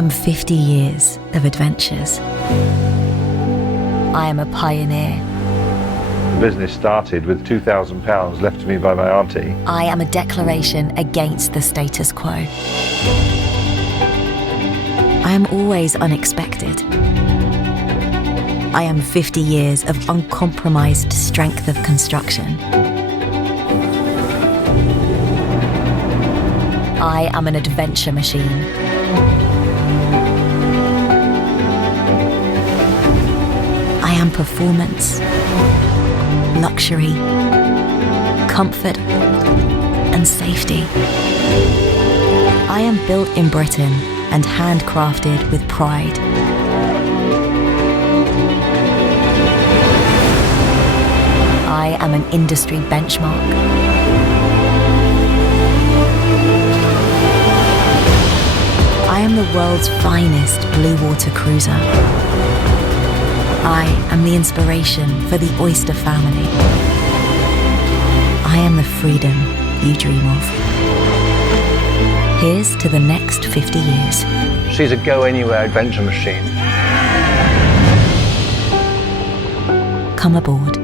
am 50 years of adventures. I am a pioneer. The business started with £2,000 left to me by my auntie. I am a declaration against the status quo. I am always unexpected. I am 50 years of uncompromised strength of construction. I am an adventure machine. I am performance, luxury, comfort, and safety. I am built in Britain and handcrafted with pride. I am an industry benchmark. I am the world's finest bluewater cruiser. I am the inspiration for the Oyster family. I am the freedom you dream of. Here's to the next 50 years. She's a go-anywhere adventure machine. Come aboard.